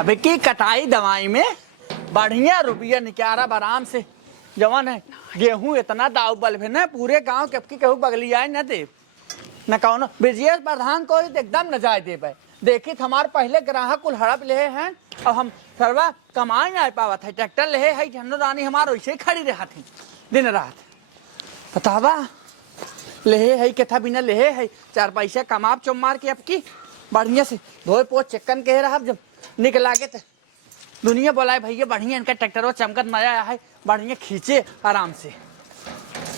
अबे की कटाई दवाई में बढ़िया रुपया निकारा आराम से जवान है। गेहूं इतना दाव बल है ना पूरे गांव के अपकी कहूँ बगली आए न दे न कौन ब्रिजेश प्रधान को एकदम न जाए दे पाए। देखी हमारे पहले ग्राहक कुल हड़प ले हैं और हम सरवा कमाई ना पावा था ट्रैक्टर ले है झंडो रानी हमारे वैसे ही खड़ी रहा थी दिन रात बतावा ले है के था बिना ले है 4 पैसा कमाब चुमार के अब की बढ़िया से धोए पोछ चिकन के रहा जब निकला के दुनिया बोलाए भैया बढ़िया इनका ट्रैक्टर वो चमकत मजा आया है बढ़िया खींचे आराम से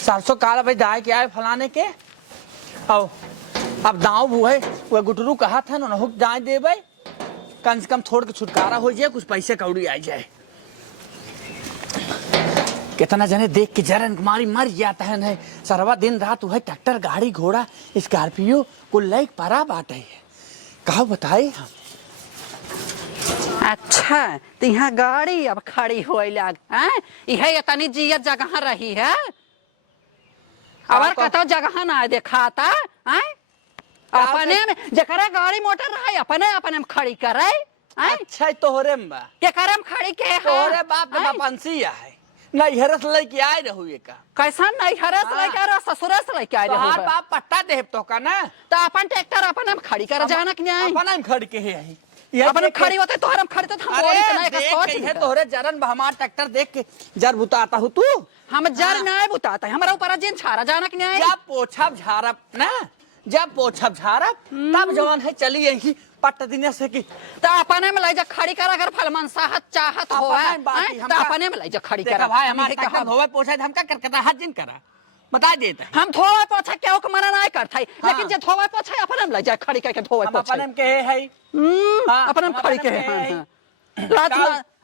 400 काला भाई दाए के आए फलाने के आओ अब दाव वो है वह गुटरू कहा था ना हुक जाए दे भाई कम से कम थोड़ के छुटकारा हो जाए कुछ पैसे कौड़ी आ जाए। कितना जने देख के जरन कुमारी मर जाता है नहीं सरवा दिन रात वह ट्रैक्टर गाड़ी घोड़ा स्कॉर्पियो कुल लाइक परा बाटे है कहा बताए हम। अच्छा तो यहाँ गाड़ी अब खड़ी हो लग यह तनी जियत जगह रही है और कतो जगह ना दिखाता अपने में जकरा गाड़ी मोटर रहा अपने अपने में खड़ी करे। अच्छा तोहरे में बा के करम खड़ी के तोहरे बाप के बापंसिया है नहीं हरस लेके आए रहू ये का कैसा नहीं हरस लेके आ रहा ससुरस लेके आ रहा तोहार बाप पट्टा देब तो का ना तो अपन ट्रैक्टर अपने में खड़ी कर जाना कि नहीं अपने में खड़ी के है अपन खड़ी होते तोहरम खड़ी तो हम बोली ना एक सोच है तोहरे जरन हमार ट्रैक्टर देख के जर बुताता हूं तू हम जर नहीं बुताता हमारा ऊपर जिन छारा जाना कि नहीं जब पोछब झारब ना जब पोछब झारब तब जवान है चली यही पट्ट दिन से की तो अपने में ले जा खड़ी कर अगर फलमान साहत चाहत हो तो अपने में ले जा खड़ी कर भाई हमारे ट्रैक्टर धोवे पोछे हम का करके हाथ जिन करा बता देता हम धोवे पोछा क्यों के मना नहीं करता लेकिन जे धोवे पोछा अपने में ले जा खड़ी करके धोवे पोछा अपने में के है अपने में खड़ी के है रात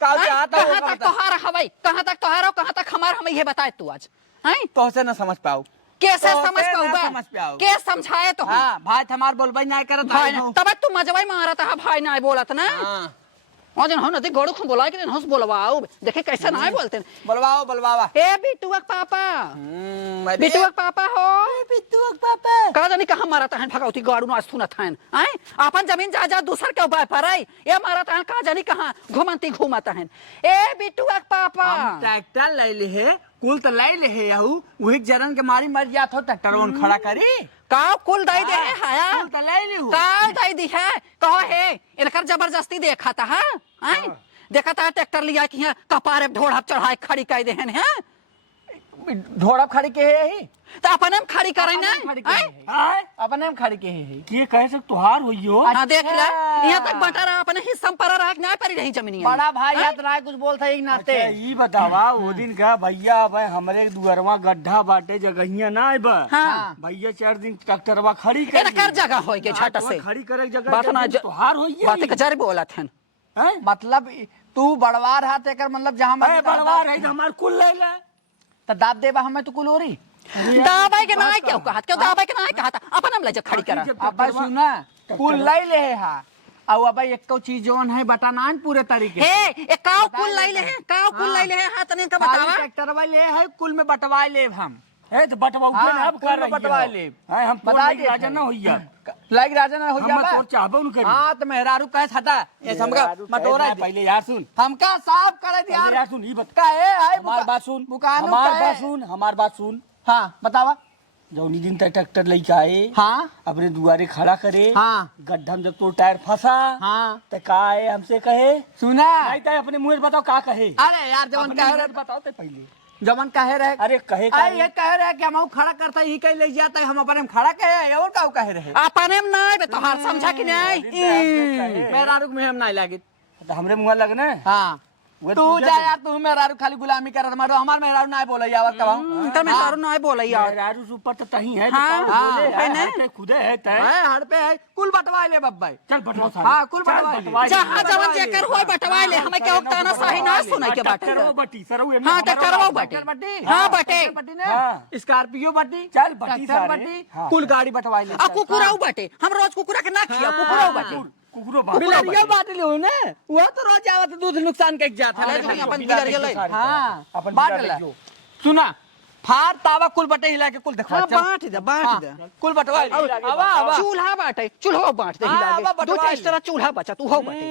कहां तक तोहार हवाई कहां तक तोहार कहां तक हमार हम ये बताए तू आज हैं तो से ना समझ पाऊ कैसे समझ पाऊंगा के समझाए तो हां भाई हमार बोलबई नहीं करत भाई तब तू मजवाई मारत है भाई नहीं बोलत ना और जन हो न गोड़ू को बुला के हंस बोलवाओ देखे कैसे नहीं बोलते बोलवाओ बोलवावा ए बिटुआ पापा बिटुआ पापा हो बिटुआ पापा का जानी कहां मारत है भगवती गाड़ू न सुनत है हैं अपन जमीन जा दूसर के ऊपर परई ए मारत है का जानी कहां घुमंती घूमत है ए बिटुआ पापा हम ट्रैक्टर ले ले है कुल तो ले ले है यहू वही जरन के मारी मर जात हो ट्रैक्टर ओन खड़ा करी का कुल दई दे है हाया कुल तो ले ले का दई दी है कहो है इनकर जबरदस्ती देखा था हैं देखा था ट्रैक्टर लिया कि यहाँ कपारे ढोड़प चढ़ाए खड़ी कर दे हैं ढोड़प खड़ी के है यही तो अपने में खड़ी करे ना अपने में खड़ी के है ये कहे से तुहार होई हो हां देख ले यहां तक बटा रहा अपने हिस्सा पर रहा नहीं पड़ी रही जमीन बड़ा भाई याद ना कुछ बोलता एक नाते ई बतावा वो दिन का भैया भाई हमरे दुअरवा गड्ढा बाटे जगहिया ना आइबा भैया 4 दिन ट्रैक्टरवा खड़ी कर जगह होई के छट से खड़ी करे जगह बात ना तुहार होई बात के जरे बोलत हन मतलब तू बड़वार हाथ एकर मतलब जहां मैं बड़वार है हमार कुल ले ले त दाब देबा हमें तो कुल ओरी दाबाई के नहीं क्यों कहा क्यों दाबाई के नहीं कहा था अपन हम ले जा खड़ी करा अब सुना कुल ले ले हा और अब एक तो चीज जोन है बताना पूरे तरीके हे एक काव कुल ले ले काव कुल ले ले हाथ ने का बतावा ट्रैक्टर वाले है कुल में बटवा ले हम ए तो बटवा के ना अब कर बटवा ले हां हम बता दे राजा ना होइया लाइक राजा ना होइया हम तोर चाहबो न करी हां तो मेहरारू कह हटा ये हमका मटोरा पहले यार सुन हमका साफ करे दे यार सुन ई बता काहे है हमार बात सुन हमार बात सुन हां बतावा जौनी दिन तक ट्रैक्टर लेके आए हां अपने दुआरे खड़ा करे हां गड्ढा में जब तो टायर फंसा हां तो का है हमसे कहे सुना नहीं तो अपने मुंह बताओ का कहे अरे यार जवन कह रहे बताओ तो पहले जवन कहे रहे अरे कहे का ये कह रहे कि हम खड़ा करता ही कहीं ले जाता है हम अपने में खड़ा कहे और का कहे रहे अपने में नहीं तोहार समझा कि नहीं मेरा रुक में हम नहीं लागे तो हमरे मुंह लगना हां तू जा यार तू मेहरारू खाली गुलामी करत मारो हमार मेहरारू नहीं बोलै आवत कब तो मेहरारू नहीं बोलै यार मेहरारू ऊपर तो तही है हां बोले है पे खुदे है तय है हड़ पे है कुल बटवा ले बब्बाई चल बटवा हां कुल बटवा ले जहां जवन जेकर होय बटवा ले हमें के ताना सही ना सुनाई के बात करवो बटी सरऊ हां तो करवो बटी हां बटे बटी ने स्कॉर्पियो बटी चल बटी सारे बटी कुल गाड़ी बटवा ले आ कुकुराऊ बटे हम रोज कुकुरा के ना खिया कुकुराऊ बटे कुकुरो बिलरिया बात ले ने वो तो रोज आवत दूध नुकसान के जात है अपन बिलरिया ले हां अपन बांट ले सुना फार तावा कुल बटे हिला के कुल देखवा हां बांट दे कुल बटवा चूल्हा बाटे चूल्हा बांट दे हिला के दो एक्स्ट्रा चूल्हा बचा तू हो बटे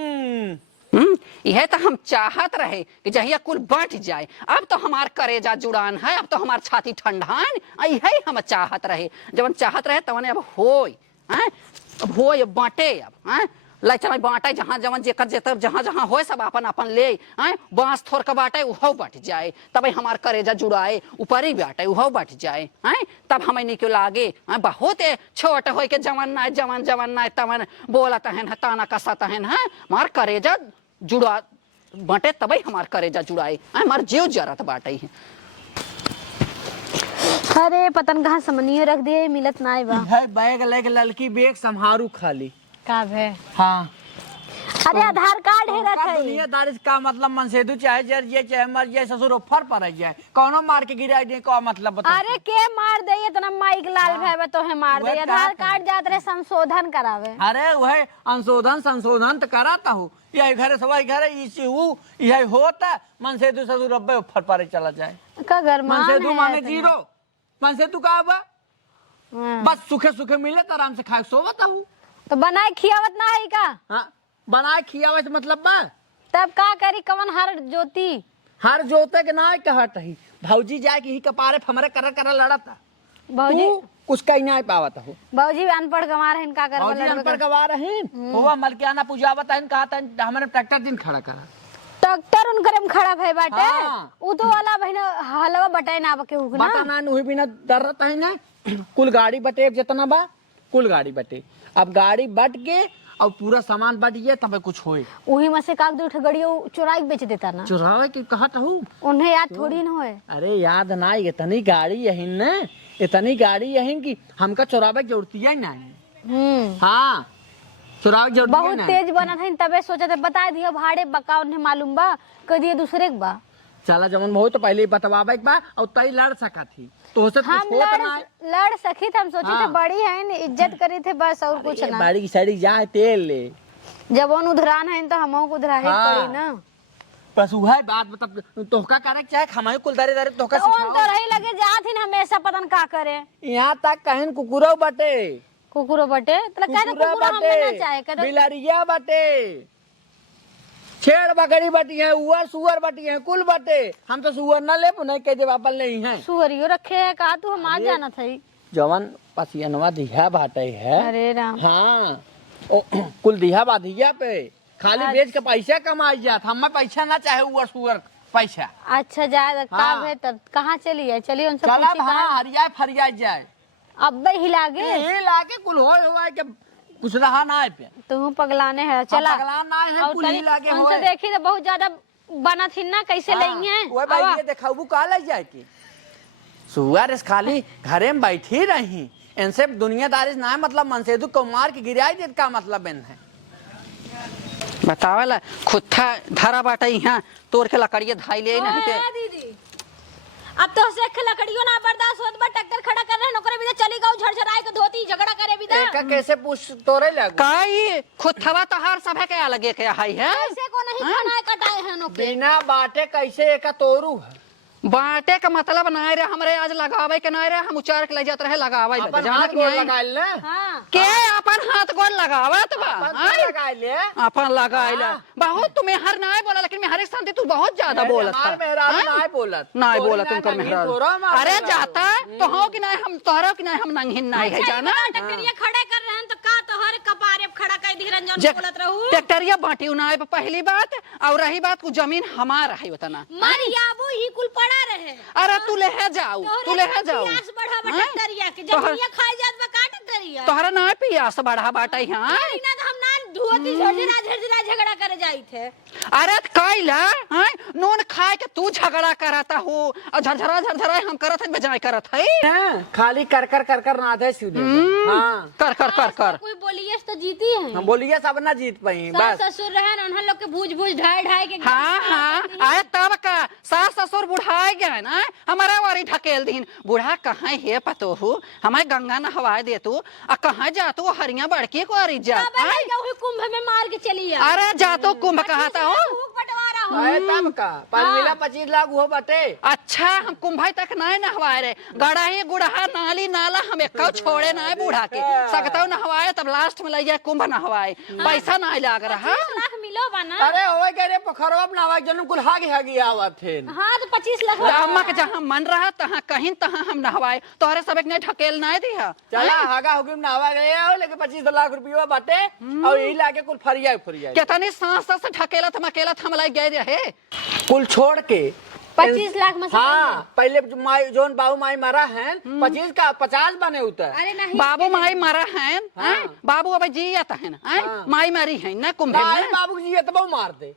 यह तो हम चाहत रहे कि जहिया कुल बट जाए। अब तो हमार करेजा जुड़ान है, अब तो हमार छाती ठंडान, यही हम चाहत रहे। जब चाहत रहे तब अब होय, अब होय, अब बांटे, अब लाई चला बांटे, जहाँ जवन जेकर जेतर जहाँ जहाँ होए सब अपन अपन ले बांस थोड़ के बांटे, उहो बट जाए। तब हमार करेजा जुड़ाए, ऊपर ही बांटे उहो बट जाए। तब हमें क्यों लागे बहुत छोट हो के जवन ना जवन जवन ना तवन बोलत है ताना कसत है हमार करेजा जुड़ा बांटे, तब हमार करेजा जुड़ाए, हमार जीव जरत बाटे है। अरे पतन कहाँ समनियो रख दिए, मिलत ना बा। है बैग लेके लड़की बैग संभारू खाली का भे? हाँ। अरे आधार कार्ड है रखे। दुनियादारी का मतलब मनसेदू चाहे जर ये चाहे मर जाए ससुर ऊपर पर जाए, कौनो मार के गिरा दे का मतलब बता। अरे के मार दे इतना माइक लाल भाई तो है मार दे। आधार कार्ड जात रहे संशोधन करावे। अरे वह संशोधन तो कराता हूँ, यही घर सवाई घर यही होता मनसेदू ससुर अब्बे ऊपर पर चला जाए। का घर मनसेदू माने जीरो, मनसेदू का बस सूखे सूखे मिले तो आराम से खाए सोवता हूँ। तो बनाए खियावत ना है का? हाँ, बनाए खियावे से मतलब बा। तब का करी कवन हर ज्योति हर जोते के ना कहत ही भौजी जाए की ही कपारे हमरे कर लड़ता। भौजी कुछ कहीं नहीं पावत हो। भौजी अनपढ़ गंवार है का भौजी अनपढ़ गवा रहे होवा मलकियाना पूजावत है कहा था हमरे ट्रैक्टर दिन खड़ा करा। ट्रैक्टर उनकर में खड़ा भई बाटे। हाँ। उ तो वाला बहिना हलवा बटाई ना बके हुक ना। बता ना हुई बिना डरत है ना। कुल गाड़ी बटे जितना बा कुल गाड़ी बटे, अब गाड़ी बट के और पूरा सामान बट गया तब कुछ होए। वही में से काग दो ठगड़ियो चुराई के बेच देता ना। चुरावे की कहत हूँ, उन्हें याद थोड़ी ना होए। अरे याद ना, इतनी गाड़ी यही न, इतनी गाड़ी यही कि हमका चुरावे की जरूरत ही नहीं। हाँ, चुरावे की जरूरत बहुत तेज बना था तबे सोचा था बता दियो भाड़े बका, उन्हें मालूम बा कह दिए दूसरे के बा। चला जमन हो तो पहले बतवावे के बा और तई लड़ सका थी तो से हम लड़ सकी थे, हम सोचे थे बड़ी है न इज्जत करी थे बस और कुछ ना। बाड़ी की साड़ी जाए तेल ले जब उन उधरान है तो हमो को उधरा ही पड़ी ना। बस वह बात मतलब तोहका करे चाहे हमारे कुलदारी दारी तोहका तो सिखाओ। तो रही लगे जात ही हमेशा पतन का करे। यहाँ तक कहन कुकुरो बटे, कुकुरो बटे तो कहते कुकुरो हमें ना चाहे कहते बिलरिया बटे, छेड़ बकरी बटी है, उअर सुअर बटी है, कुल बटे। हम तो सुअर ना ले नहीं कह दे वापस नहीं है। सुअरियो रखे है का तू हम आ जाना था जवन पसियनवा दिहा बाटे है। अरे राम। हाँ कुल दिहा बाधिया पे खाली बेच के पैसा कमाई जात, हमें पैसा ना चाहे उअर सुअर पैसा। अच्छा जाए का है तब कहाँ चली है? चलिए उनसे चला पूछी हाँ हरिया फरिया जाए अब ही लागे ये लाके कुल हो के कुछ रहा ना है पे तू पगलाने है। चला पगला ना है और कुल ही लागे उनसे होए। देखी तो बहुत ज्यादा बना थी ना कैसे लेंगे हैं। ओए भाई ये देखाबू का ले जाए की सुअर इस खाली घरे में बैठी रही, इनसे दुनियादारी ना है मतलब मनसेदू को मार के गिराई दे का मतलब इन है। बतावला खुत्था धरा बाटा यहाँ तोड़ के लकड़िया धाई ले नहीं ते दीदी अब तो से लकड़ियों ना बर्दाश्त होत बा, ट्रैक्टर खड़ा कर रहे नौकरे भी चली गाँव झड़झड़ाई के धोती झगड़ा करे भी एका कैसे पूछ तोरे लग काई खुत्थवा तो हर सभे के अलगे के हाई है। ऐसे को नहीं खाना कटाए हैं नौकरे बिना बाटे कैसे एका तोरू है। बाटे का मतलब ना रे हमरे आज लगावे के ना रे हम उचार के ले जात रहे लगावे अपन जाना हाथ कि गोड़ नहीं लगाइल ना, हां के अपन हाथ गोड़ लगावत बा अपन हाँ? तो लगाइल ले। अपन लगाइला बहुत तुम्हें हर ना बोला लेकिन मैं हर एक शांति तू बहुत ज्यादा बोलत हमार मेहरारू हाँ? ना बोलत ना तोरी बोलत ना उनकर नहीं, मेहरारू। तोरा मार अरे मेहरारू। जाता तो हो कि नहीं हम तोहरा कि नहीं हम नंगिन नहीं है जाना। ट्रैक्टरिया खड़े कर रहे हैं तो का तो हर कपारे खड़ा कर दी रंजन जे- बोलत रहू ट्रैक्टरिया बांटी ना है पहली बात, और रही बात कुछ जमीन हमारा है बताना। मरियाबू ही कुल पड़ा रहे। अरे तू ले जाओ तू ले जाओ पियास बढ़ावा हाँ? ट्रैक्टरिया के तोहर- जमीनिया खाई जात बा का ट्रैक्टरिया तोहरा ना पियास बढ़ा बाटा यहाँ ना तो हम ना धुआती झड़झड़ा झगड़ा करे जाई थे। अरे कैला हैं नून खाए के तू झगड़ा कराता हो और झरझरा हम करत है बजाय करत है हाँ, खाली कर कर कर कर ना दे सीधे। हाँ कर कर कर कर कोई बोलिए तो जीती है। हम बोलिए सब ना जीत पाई सास बस। ससुर रहे ना उन्हें लोग के भूज भूज ढाई ढाई के हाँ हाँ आए तब का सास ससुर बुढ़ाए गए ना हमारा वारी ढकेल दीन बुढ़ा कहाँ है पतो हो हमारे गंगा नहवाए दे तू आ कहाँ जा तू हरिया बड़की को अरी जा कुंभ में मार के चली आ। अरे जा तो कुंभ कहता हो बंटवारा हो अरे तब का 25 लाख हो बटे। अच्छा हम कुंभाई तक नहीं नहवाए रे गड़ाही गुड़हा नाली नाला हम एक छोड़े ना बूढ़ा के सकता नहवाए तब लास्ट में ले जाए कुंभ नहवाए पैसा नहीं लाग रहा। 25 लाख मिला भइलो बा ना। अरे होए के रे पोखरवा बनावा जन्म कुल हागी आवत थे। हाँ तो 25 लाख अम्मा के जहाँ मन रहा तहाँ कहीं तहाँ हम नहवाए तोहरे सब एक नहीं ढकेल नहीं दिया चला हागा होगी नहावा गए हो लेके 25 लाख रुपया बाटे और यही लाके कुल फरिया कितनी सांस से ढकेला थम अकेला थमलाई गए रहे कुल छोड़ के 25 लाख में से हाँ पहले माई जोन बाबू माई मरा है 25 का 50 बने उतर। अरे नहीं बाबू माई मरा है बाबू अब जियत है माई मरी है ना कुंभे में बाबू जी तो बहु मार दे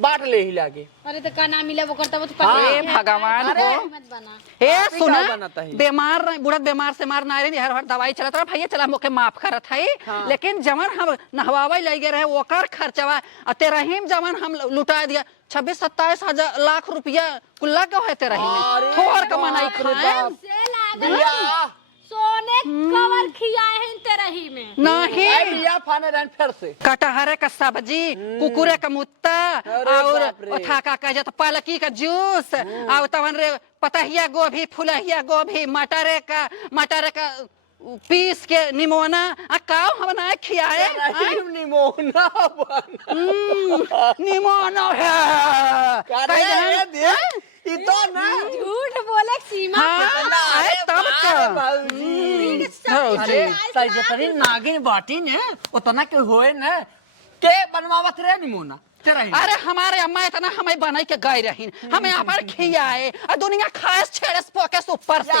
बाट ले ही लागे। अरे तो का नाम मिला वो करता वो तो हे भगवान अरे हो मत बना। हे सुना बनता है? बीमार बुढ़त बीमार से मार ना रही हर हर दवाई चलत रहा भैया चला मोके माफ करत है लेकिन जमन हम नहवावे लगे रहे ओकर खर्चवा तेरहीम जमन हम लुटा दिया 26-27 हजार लाख रुपया कुल्ला का है तेरहीम थोड़ कमाई खाए से लागल सोने कवर खियाए हैं तेरही में नहीं बिया फाने रहन फिर से कटहरे का सब्जी कुकुरे का मुत्ता और बाप रे। थाका कह जाता पालकी का जूस और तवन रे पतहिया गोभी फुलहिया गोभी मटर का पीस के निमोना काव हम ना खियाए निमोना निमोना है ये तो ना झूठ बोले सीमा हाँ, तब अरे जितनी नागिन बाटी ने उतना के होए न के बनवावत रहे निमोना अरे हमारे अम्मा इतना हमें बनाई के गए रही हमें यहाँ पर खियाए और दुनिया खास छेड़स पोकेस ऊपर से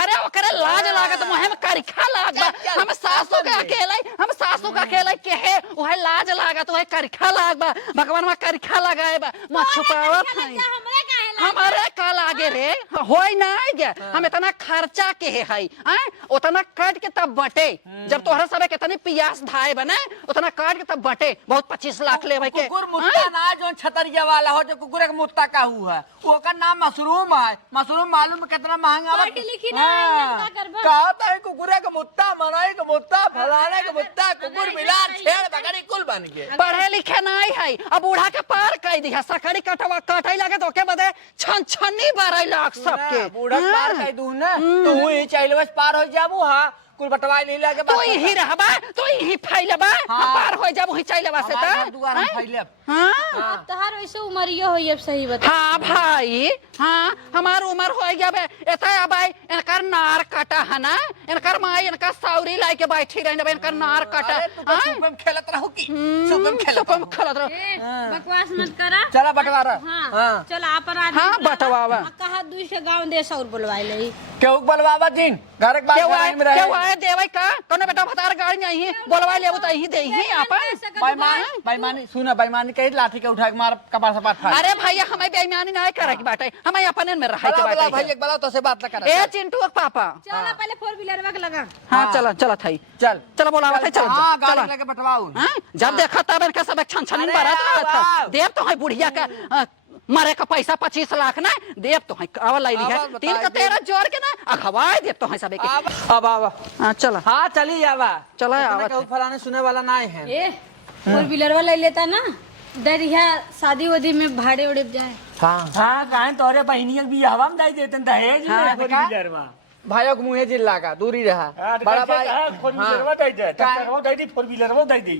अरे ओकरे लाज लागत मुहे में करिखा लागबा हम सासू के अकेले के है ओहे लाज लागत ओहे करिखा लागबा भगवान में करिखा लगाएबा म छुपावत है हमारे का लागे रे होई ना गे हम इतना खर्चा के है उतना काट के तब बटे जब तोहरा सबे कितनी पियास धाए बने उतना काट के तब बटे बहुत 25 लाख ले भाई के कुकुर मुत्ता ना जो छतरिया वाला हो जो कुकुर के मुत्ता का हुआ ओका नाम मशरूम है मशरूम मालूम है कितना महंगा पढ़ी लिखी ना है, क्या करबा? कहता है कुकुरे का मुत्ता मनाई का मुत्ता फलाने का मुत्ता कुकुर मिला छेड़ बकरी कुल बन गए पढ़े लिखे नहीं है अब बूढ़ा के पार कह दिया सकड़ी कटाई लगे तो के बदे छन 12 लाख सबके बूढ़ा पार कह दू ना तू ही चाहिए बस पार हो जाबू हां कुल बटवाई ले लागे तो यही रहबा तो यही फैलबा पार हो जाबो ही चाहिए से त दुआर में फैले हां अब तहार वैसे उमरियो होई अब सही बता हाँ भाई हाँ हमार उम्र हो गया बे एता अबाई इनकर नार काटा है ना इनकर माई इनका सौरी लाई के बैठी रही इनकर नार काटा सुपम खेलत रहो की सुपम खेलत रहो बकवास मत करा चला बटवारा हां चल अपन आदमी हाँ, बटवावा। कहा दूर से गांव देश और बुलवाई ले केहू बलवावा दिन घर के बाहर में रहे आए देवे का कोनो बेटा भतार गाड़ी नहीं है बोलवा लेबो त ही देही अपन बेईमानी सुना बेईमानी कही लाठी के उठा के मार कपार से पाट फाड़ अरे भैया हमें बेईमानी नहीं करे की बाटे हमें अपने में रहे के बला बाटे भाई एक बला तो से बात न कर ए चिंटू के पापा चल पहले 4 व्हीलर में लगा हाँ चला थई चल चलो बोलावा थई चल हां चल गाड़ी लेके बटवाऊ जब देखा तब इनका सब छन छन अरे बारात रहा था वाह। देव तो है बुढ़िया का मरे का पैसा 25 लाख ना देव तो है आवा लाई ली है आवा, 3 का 13 जोड़ के ना अखवाए देव तो है सबे के अब आवा हां चला हां चली जावा चला इतना आवा केहू फलाने सुने वाला नहीं है ए 4 व्हीलर वाला ले लेता ना दरिया शादी वादी में भाड़े उड़े जाए हाँ काहे तोरे बहनिया भी हवा में दाई देते दहेज हाँ, में देखा? फोर भाइयों के मुंहे जिल्ला का दूरी रहा बड़ा भाई व्हीलरवा दाई दे ट्रैक्टरवा दाई दी 4 व्हीलरवा दाई दी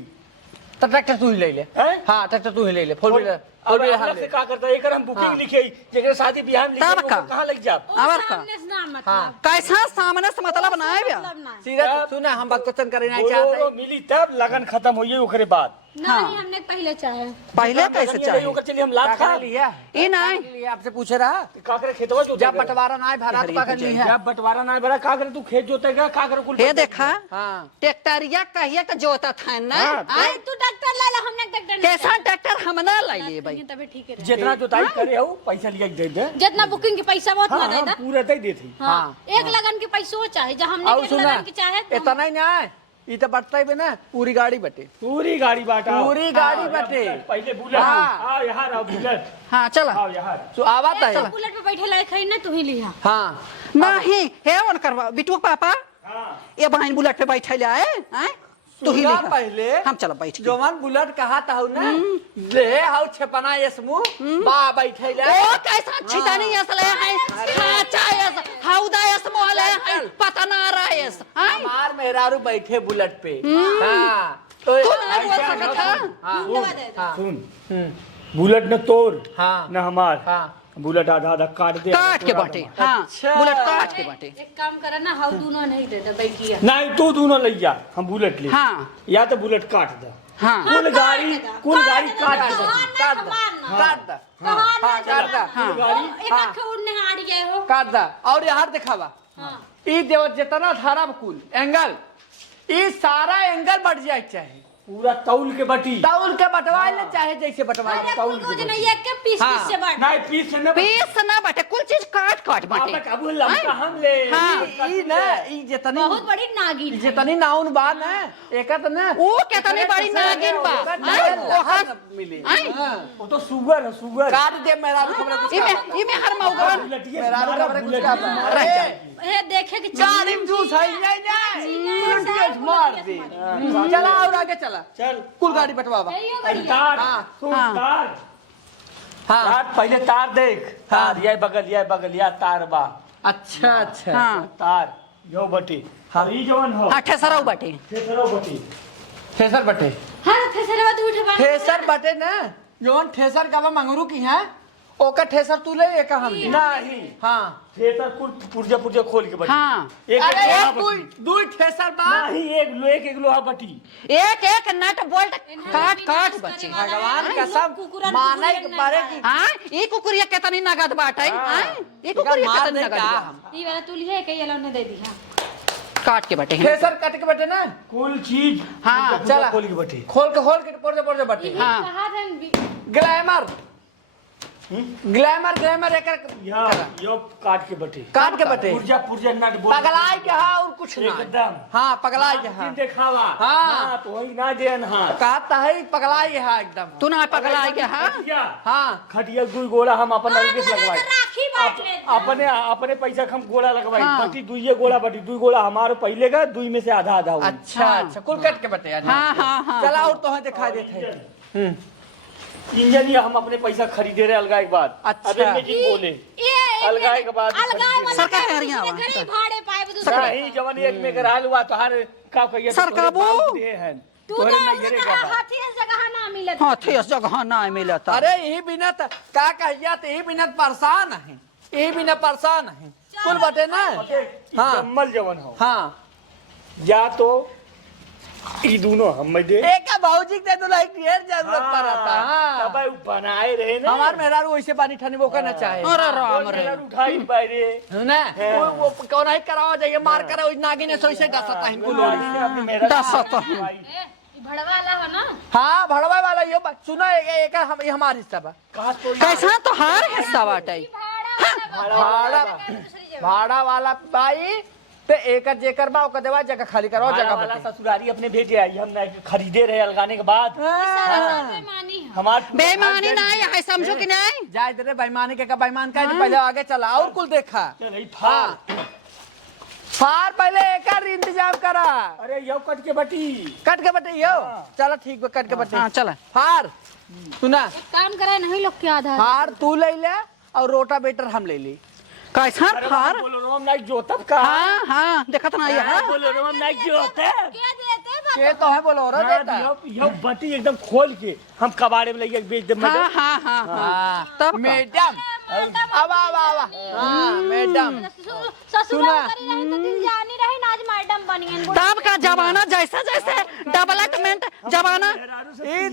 तो ट्रैक्टर तू ही ले ले हैं? हाँ ट्रैक्टर तू ही ले ले 4 व्हीलर अब 4 व्हीलर अलग हम से ले का करता है एकर हम बुकिंग लिखे जेकर शादी बियाह में तब लिखे का? कहां लग जाब आवर का सामने से ना मतलब हाँ कैसा सामने से मतलब ना है मतलब ना सीधा सुना हम बात क्वेश्चन करे नहीं बोलो चाहते मिली तब लगन खत्म होइए ओकरे बाद नहीं हमने पहले चाहे पहले कैसे चाहिए ओकर चली हम लाख का खा लिया ई नहीं लिए आपसे पूछ रहा का करे खेतवा जो जब बंटवारा ना भरा तो का कर ली है जब बंटवारा ना भरा का करे तू खेत जोतेगा का करे कुल हे देखा हाँ ट्रैक्टरिया कहिए का जोता था ना अरे तू डॉक्टर ला ला हमने डॉक्टर कैसा ट्रैक्टर हम ना लाई ले भाई तबे ठीक है जितना जोताई करे हो पैसा लिया के दे दे जितना बुकिंग के पैसा बहुत ना दे दा पूरा दे देती हां एक लगन के पैसो चाहे जब हमने और एक सुना लगन के चाहे तो इतना ही ना ये तो बढ़ता ही ना पूरी गाड़ी बटे पूरी गाड़ी बाटा पूरी गाड़ी बटे पहले बुलेट हाँ। आओ यहाँ आओ बुलेट हाँ चला आओ यहाँ तो आवात है हम बुलेट पे बैठे लायक है ना तू ही लिया हाँ नहीं हे वन करवा बिटू पापा हाँ ये बहन बुलेट पे बैठे ले आए हैं तू ही सुना ले पहले हम चलो बैठ के जवान बुलेट कहा था ना ले हाउ छपना यसमु बा बैठे ले ओ कैसा छितानी असले है खाचा यस हाउदा यस मोहले है पता ना रहा यस हैं हमार मेहरारू बैठे बुलेट पे हाँ तो तू नहीं बोल सकत था। दवा दे दो। सुन बुलेट न तोड़ हाँ। न हमार हाँ। बुलेट आधा आधा काट दे काट के बाटे हाँ अच्छा। बुलेट काट के बाटे एक काम करे ना हाउ दोनों नहीं दे दे बैठिया नहीं तू दोनों ले जा हम बुलेट ले हाँ या तो बुलेट काट दे हाँ कुल गाड़ी काट दे काट दा काट दा हाँ काट दा कुल गाड़ी एक आंख उड़ने हाड़ गए हो काट दा और यार दिखावा हाँ ई देव जितना धारा कुल एंगल ई सारा एंगल बढ़ जाए चाहे पूरा तौल के बटी तौल के बटवाए ले चाहे जैसे बटवाए अरे तौल कुल के को नहीं एक के पीस हाँ। पीस से बांट नहीं पीस से न पीस ना बाटे कुल चीज काट काट बाटे आपका काबू लमका हम ले हाँ। ई ना ई जितनी बहुत बड़ी नागिन है। जितनी नाउन बा ना एकत ना वो कितनी बड़ी नागिन बा हैं? वो हाथ मिली हैं? हाँ। वो तो शुगर है शुगर काट दे मेरा खबर कुछ इमे हर मौगवन बुलेटिए मेरा से मारा, खबर कुछ बुलेट का से मारा। अरे ए देखे कि गाड़ी में जूस है नहीं बुलेट मार दे चला और आगे चला चल कुल गाड़ी बटवावा यही बढ़िया तार हाँ। सुन हाँ। तार हाँ तार पहले तार देख तार ये बगल या तार बा अच्छा अच्छा हाँ तार यो बटी हाँ। ई जवन हो हाँ ठेसरौ बाटे थेसरो बटी थ्रेसर बटे हां थेसरवा तू उठ बा थ्रेसर बटे ना जोन थ्रेसर का मंगरू की है ओका थ्रेसर तू ले एक हम नहीं हाँ थेसर कुल पुर्जा खोल के बटी हाँ एक अरे लोहा एक बटी। दुई थ्रेसर बा नहीं एक लोहा बटी एक एक नट बोल्ट काट काट बचे भगवान कसम माने के बारे की हाँ ई कुकुरिया कितनी नगद बाटे हैं ई कुकुरिया मार कितनी दे नगद का बा? हम ई वाला तू लिए के ये लोने दे दी हां काट के बाटे हैं। थ्रेसर कट के बटे ना कुल चीज हाँ, पुर्जा चला। खोल के बटी खोल के पोर बटे हाँ। कहा था ग्लैमर ग्लैमर एक यो काट के बटी काट के बटे पुर्जा नट बोल पगलाई के हाँ और कुछ ना एकदम हाँ पगलाई के हाँ दिखावा हाँ। तो वही ना देन हाँ कहता है पगलाई के हाँ एकदम तू ना पगला के हाँ हाँ खटिया दुई गोला हम अपन नलके से लगवाई राखी बांट ले अपने पैसा हम गोला लगवाई हाँ। बटी दुइये गोला बटी दुई गोला हमारे पहले का दुई में से आधा आधा हुई। अच्छा हाँ। अच्छा कुल कट के बटे यार हाँ हाँ हाँ चला और तो दिखाई देते हैं इंजन ही हम अपने पैसा खरीदे रहे अलगाए के बाद अच्छा। अब इनमें जी बोले अलगाए के बाद सरकार हरिया वा। घरे भाड़े पाए दूसरे नहीं जवन एक में कराल हुआ तो हर का कहिए सरकाबू। तू तो हाथी इस जगह ना मिलत हाँ थे जगह ना मिलता अरे यही बिना का कहिया तो यही बिना परेशान है यही बिना परेशान है कुल बटे ना हाँ। कम्मल जवन हो हाँ या तो ई दोनों हम दे एक भौजी दे तो लाइक ढेर जरूरत पड़ता हाँ तब उ बनाए रहे ना हमार मेहरारू वैसे पानी ठंडी वो करना चाहे अरे राम रे मेरा उठाई बारे है ना वो कौन है करावा जाइए मार करे उस नागिन ने सोई से डसता है इनको लोग दसत भड़वा वाला हो ना हाँ भड़वा वाला यो सुनो एक हम ये हमार हिस्सा बा कैसा तो हार हिस्सा बाटे भाड़ा भाड़ा वाला भाई ते एक जेकर बा ओकर देवा जगह खाली करो जगह वाला बटे ससुरारी अपने भेजे आई हम ना खरीदे रहे अलगाने के बाद हाँ। बेईमानी है हमार बेईमानी नहीं है समझो कि नहीं जाए तेरे बेईमानी के का बेईमान का नहीं पहले आगे चला और कुल देखा नहीं फार फार पहले एक इंतजाम करा अरे यो कट के बटी कट के बटे यो चलो ठीक बा कट के बटे हाँ चला फार सुना काम करे नहीं लोग के आधा फार तू ले ले और रोटा बेटर हम ले ली कैसा फार बोलो रोम नाइक जोतब का हाँ हाँ देखत ना ये बोलो रोम नाइक जोते क्या देते के तो है बोलो रो बेटा यो बटी एकदम खोल के हम कबाड़े में लेके बेच दे हाँ हाँ हाँ हाँ तब का? मैडम अब हाँ मैडम ससुर सुना। करी रहे तो दिल जानी रहे ना आज मैडम बनी है तब का जमाना जैसे जैसे डेवलपमेंट जमाना ई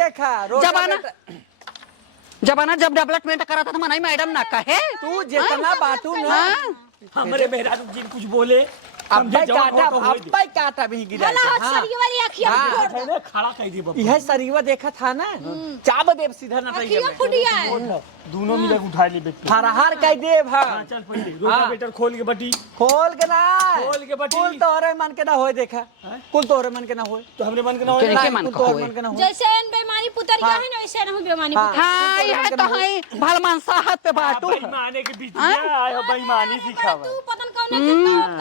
देखा रोटा जमाना बेटा। जमाना जब डेवलपमेंट करा था तो मनाई मैडम ना कहे तू जितना बाटू ना हाँ हमारे मेहरारू जिन कुछ बोले अब्बा काटा अब्बा काटा भी गिरा भला हाँ हसरी वाली अखियां हाँ। फोड़ दो खड़ा कह दी बाबू यह सरीवा देखा था ना चाब देव सीधा ना अखियां फुटिया है दोनों मिले उठा ली बेटी फरहार कह दे भा चल पहले रोटा बेटर खोल के बटी खोल के ना खोल के बटी। कुल तोहरे मन के ना होए देखा कुल तोहरे मन के ना होए तो हमने मन के ना हो के मन कुल का तोहरे होए मन के ना होए जैसे एन बेमानी पुतरिया है ना वैसे ना बेमानी हाँ। पुतरिया हाँ ये तो है भलमान साहत पे बाटू बेईमानी के बीच में आए हो बेईमानी सिखावा तू पतन कौन के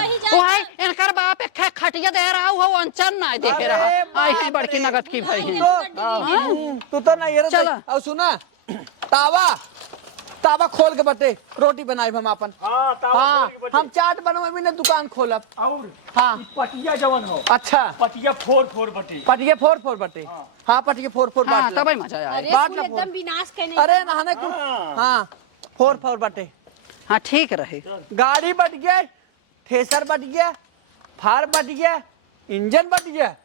कहीं वो जाए है इनकर बाप एक खटिया दे रहा हो अंचन ना देखे रहा आई है बड़की नगद की भाई है तू तो ना ये चलो। और सुना तावा तावा खोल के बटे रोटी बनाए हम अपन। हाँ तावा हाँ खोल के बटे। हम चाट बनवे ने दुकान खोलब। और हाँ ई पटिया जवन हो, अच्छा पटिया फोर बटे। पटिए फोर बटे। हाँ पटिए फोर हाँ बांट ला। तब मजा आए। अरे बात कुल ना एकदम बोल। विनाश कहने अरे नहाने को हाँ। हाँ फोर बटे। हाँ ठीक रहे। गाड़ी बट गया, थ्रेसर बट गया, फार बट गया, इंजन बट गया।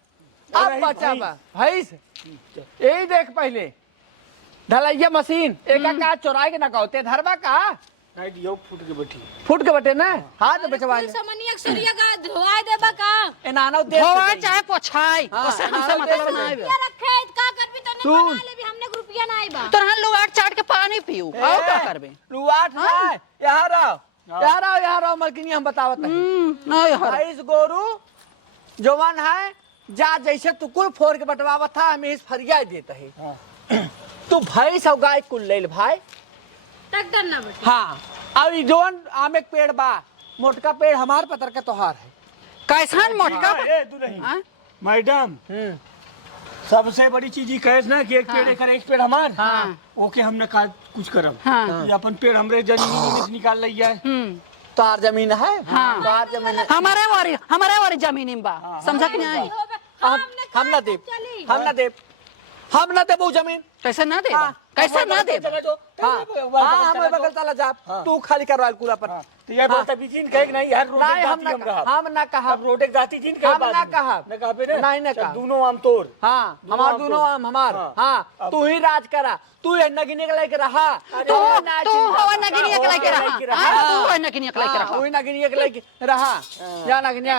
अब अरे बचा भाई। बा भैंस। यही देख पहले ढलैया मशीन एक का चौराहे के नकाउते धरबा का नहीं दियो फूट के बैठी। फूट के बटे ना हाथ बेचवा ले। समनिया अक्षरिया का धोआ देबा का ए नाना देख धोआ चाहे पोछाई हाँ, उससे हमसे हमारा मतलब देश ना में। है। क्या रखे का करबी तने सुन। बना ले भी हमने एक रुपया ना आइबा। तो हम लोग 8 चाट के पानी पियो और क्या करबे। रुआट ना यहाँ रहो यहाँ रहो मलकिनी हम बतावत नहीं। नहीं हर भैंस गोरू जवान है जा जैसे तू कुल फोड़ के बटवावा था हमें इस फरिया देता है। तू भैंस और गाय कुल ले भाई। ट्रैक्टर ना बटे। हाँ और जोन आम एक पेड़ बा मोटका पेड़ हमार पतर का तोहार है। कैसन मोटका हाँ, ए दुल्हन हाँ? मैडम सबसे बड़ी चीज ये कहे ना कि एक पेड़ एकर एक पेड़ हमार। हाँ। ओके हमने का कुछ करब। हाँ। ये अपन पेड़ हमरे जमीन में से निकाल लई जाए। तोहार जमीन है। हाँ। तोहार जमीन है। हमारे वारी जमीन में बा समझ के नहीं हम ना देब हम ना देब वो जमीन। कैसे ना दे हाँ। कैसे ना दे हाँ हाँ हमें बगल चला जा तू खाली करवा कूला पर। तो ये बोलता बीजिन कहे कि नहीं यार रोड नहीं हम जाती ना हम हम ना कहा अब रोड जाती जिन कहे हम ना कहा ना कहा पे नहीं ना कहा। दोनों आम तोड़। हाँ दोनों हमार आम दोनों तो। आम हमार। हाँ। हाँ तू ही राज करा तू ये नगिने के लेके रहा तू हवा नगिनी अकेला के रहा हाँ, तू हवा नगिनी अकेला के रहा वही नगिनी के लेके रहा जा नगिनिया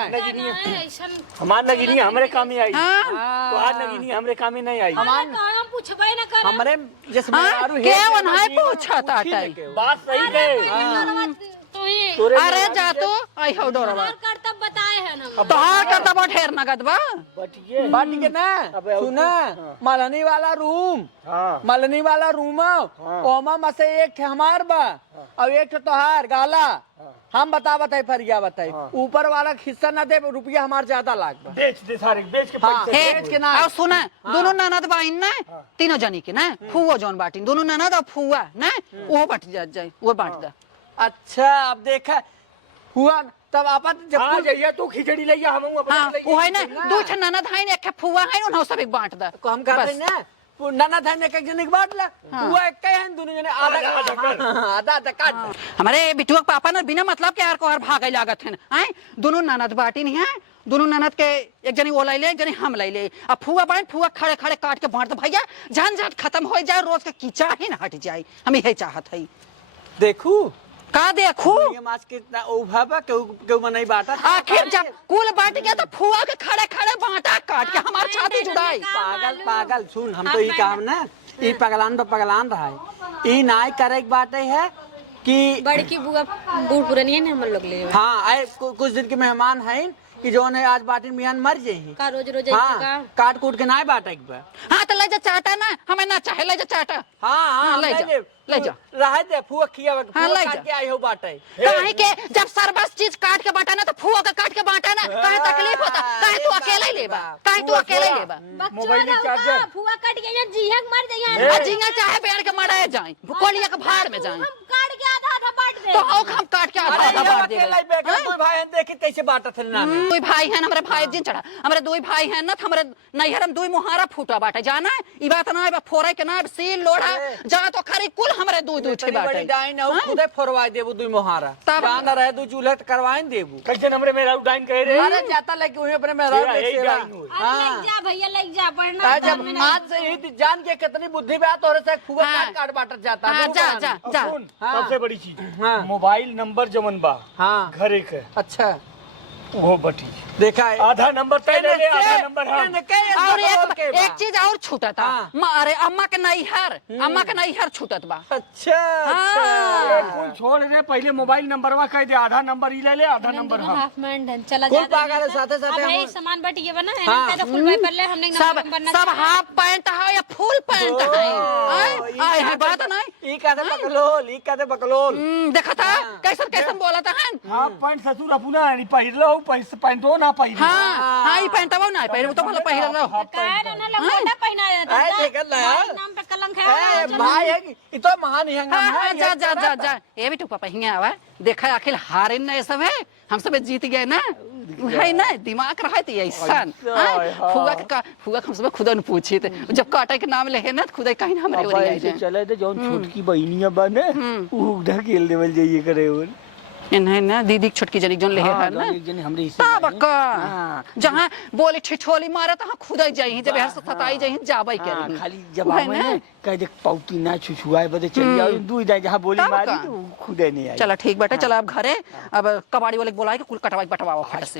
ऐसा हमार नगिनी हमरे काम में आई। हाँ तो आज नगिनी हमरे काम में नहीं आई। हमार हम पूछबे ना कर। हमरे जिसमें हाँ, आरू के है वन है पूछा ताटाई। बात सही है। तू ही तोरे अरे जा तू आई हो डोरवा हमार कर्तव्य बताए है ना। तो हार करता बा ढेर नगद बा बटिए। बाटी के ना अबे सुना मलनी वाला रूम हाँ। मलनी वाला रूम ओमा में से एक ठे हमार बा और एक ठे तोहार गाला हम बताए फरिया बताई ऊपर वाला हिस्सा ना दे रुपया हमार ज्यादा लाग बा। बेच दे सारे बेच के हाँ। पैसे हे बेच के ना। और सुना दोनों ननद बाइन ना तीनों जनी के ना फुआ जोन बाटिन दोनों ननद और फुआ ना वो बट जाए वो बांट दा। अच्छा अब देखा हुआ तब आपन जब हाँ जइया तू खिचड़ी लइया हम हाँ वो है ना दो ठे ननद है एक फुआ है उन्हों सब एक बांट दा। को हम कहते हैं ना नाना था ने एक जने के बांट ला हुआ एक कहे हैं दोनों जने आधा आधा काट दे। हमारे बिटुआ के पापा ने बिना मतलब के यार को हर भागे लागत है हैं दोनों ननद बाटिन है दोनों ननद के एक जनी वो लाई ले एक जनी हम लाई ले अब फुआ बाइन फुआ खड़े खड़े काट के बांट दे भैया झंझट खत्म हो जाए रोज का कीचा ही ना हट जाए हम यही चाहत है। देखू का देखू ये माछ कितना उभाबा केहू में नहीं बांटा। आखिर जब कुल बांट गया तो फुआ के खड़े खड़े बांटा काट के हमार छाती जुड़ाई। पागल पागल सुन हम तो ये काम ना ये पगलान रहा है ये नाय करे के बात है कि बड़की बुआ बूढ़ पुरानी है ना हम लोग ले। हाँ आए कुछ दिन के मेहमान हैं कि जो है आज बाटी मियान मर जाये का रोज रोज हाँ काट कूट के ना बाटे के बा। हाँ तो ले जा चाटा ना हमें ना चाहे ले जा चाटा हाँ हाँ ले जा, ले जा। रह दे फुआ खिया हाँ, ले काट जा। के आई हो बाटे। काहे के जब सर्वस चीज काट के बांटा ना तो फुआ के काट के बांटा ना काहे तकलीफ होता काहे तू अकेले ही लेबा काहे तू अकेले ही लेबा मोबाइल चार्जर फुआ कट गया जीहा मर जाइए। अजिंगा चाहे पेड़ के मरे जाए कोलिया के भाड़ में जाए हम काट के आधा आधा बांट दे। तो औख हम काट के आधा आधा बांट देबे। कोई भाई हैं देखी कैसे बाटा थे ना में। दुई भाई हैं हमारे भाई जिन चढ़ा हमारे दुई भाई हैं ना हमारे नैहरम दुई मुहारा फूटा बाटे जाना ई बात ना बा फोरे के ना सील लोढ़ा जा तो खरी कुल हमारे दुई दुई छे इतनी बड़ी बाटे डाइन है खुदे फोरवाई देबू दुई मोहारा तब- जान रहे दू चूल्हे करवाए देबू। कैसे नंबरे मेरा डाइन कह रहे अरे जाता लेके वहीं अपने में तेरा यही डाइन हुई। अब लग जा भैया लग जा पढ़ना जब आज से ही जान के कितनी बुद्धि बात हो रहा है फुआ हाँ। काट काट बांटत जाता हाँ, है। जा जा अब जा सुन हाँ। सबसे बड़ी चीज हाँ। मोबाइल नंबर जमन बा हाँ घरे के अच्छा वो बटी देखा है आधा नंबर तय ले ले आधा नंबर हम और एक चीज और छूटत हाँ। अरे अम्मा के नैहर छूटत बा। अच्छा अरे कुल छोड़ दे पहले मोबाइल नंबरवा कह दे आधा नंबर ही ले ले आधा नंबर हम हाफ मैंड चला कुल जाता पागल है साथे साथे अब हम भाई सामान बट ये बना है हाँ। ना तो फुल भाई पर ले हमने सब नंबर सब हाफ पैंट है या फुल पैंट है आए है बात नहीं ई कहते बकलोल, ई कहते बकलोल। देखा था कैसन कैसन बोला था हन। हाँ पैंट ससुर अपना नहीं पहिरलो पैंटो ना पहिर। हाँ हाँ ई पैंटवा ना पहिर तो भला पहिर रहो। काय ना लंगोटा पहना देता ऐ देखत ना भाई नाम पे कलंक है ए भाई है कि ई तो महान है हाँ हाँ जा जा जा जा ये भी टुपा पहिया आवा देखा आखिर हारे ना ये सब है हम सब जीत गए ना है ना दिमाग रहा तो ऐसा फुआ हम सब खुदा ने पूछे थे जब काटा के नाम लेहे ना खुदा कहीं हमारे ओरी आई जाए चले तो जौन छोटकी बहनिया बने ऊ ढकेल देवल जाइए करे और नहीं ना दीदी छोटकी जनी जोन लेहे है ना हमरे हिस्से तब का जहां बोले ठिठोली मारे तो खुदा जाई जब हर सताई जाई जाबई के खाली जब आवे ना कह दे पौती ना छुछुआए बदे चली आओ दू जाए जहां बोली मारी तो खुदे नहीं आई। चला ठीक बेटा चला अब घरे अब कबाड़ी वाले बुलाए के कुल कटवाई बटवाओ फट से।